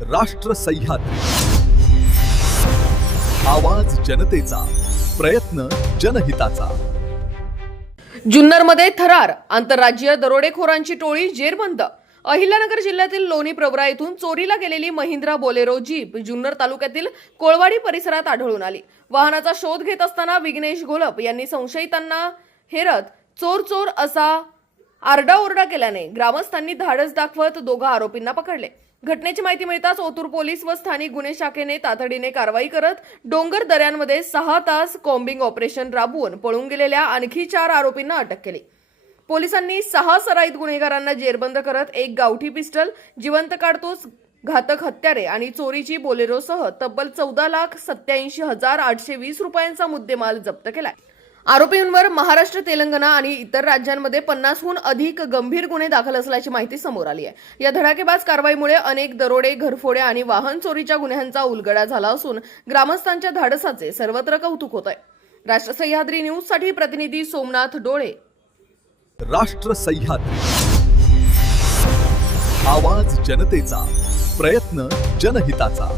राष्ट्र सह्याद्री, आवाज जनतेचा, प्रयत्न जनहिताचा। जुन्नरमध्ये थरार, आंतरराज्यीय दरोडेखोरांची टोळी जेरबंद। अहिल्यानगर जिल्ह्यातील लोणी प्रवरा येथून चोरीला गेलेली महिंद्रा बोलेरो जीप जुन्नर तालुक्यातील कोळवाडी परिसरात आढळून आली। वाहनाचा शोध घेत असताना विघ्नेश घोलप यांनी संशयितांना हेरत चोर चोर असा आरडाओरडा केल्याने ग्रामस्थांनी धाडस दाखवत दोघा आरोपींना पकडले। घटनेची माहिती मिळताच ओतूर पोलीस व स्थानिक गुन्हे शाखेने तातडीने कारवाई करत डोंगर दऱ्यांमध्ये 6 तास कॉम्बिंग ऑपरेशन राबवून पळून गेलेल्या आणखी 4 आरोपींना अटक केली। पोलिसांनी 6 सराईत गुन्हेगारांना जेरबंद करत एक गावठी पिस्टल, जिवंत काडतूस, घातक हत्यारे आणि चोरीची बोलेरोसह तब्बल 14,87,820 रुपयांचा मुद्देमाल जप्त केलाय। आरोपींवर महाराष्ट्र, तेलंगणा आणि इतर राज्यांमध्ये 50हून अधिक गंभीर गुन्हे दाखल असल्याची माहिती समोर आली आहे। या धडाकेबाज कारवाईमुळे अनेक दरोडे, घरफोडे आणि वाहन चोरीच्या गुन्ह्यांचा उलगडा झाला असून ग्रामस्थांच्या धाडसाचे सर्वत्र कौतुक होत आहे। राष्ट्र सह्याद्री न्यूज साठी प्रतिनिधी सोमनाथ डोळे। राष्ट्र सह्याद्री, आवाज जनतेचा, प्रयत्न जनहिताचा।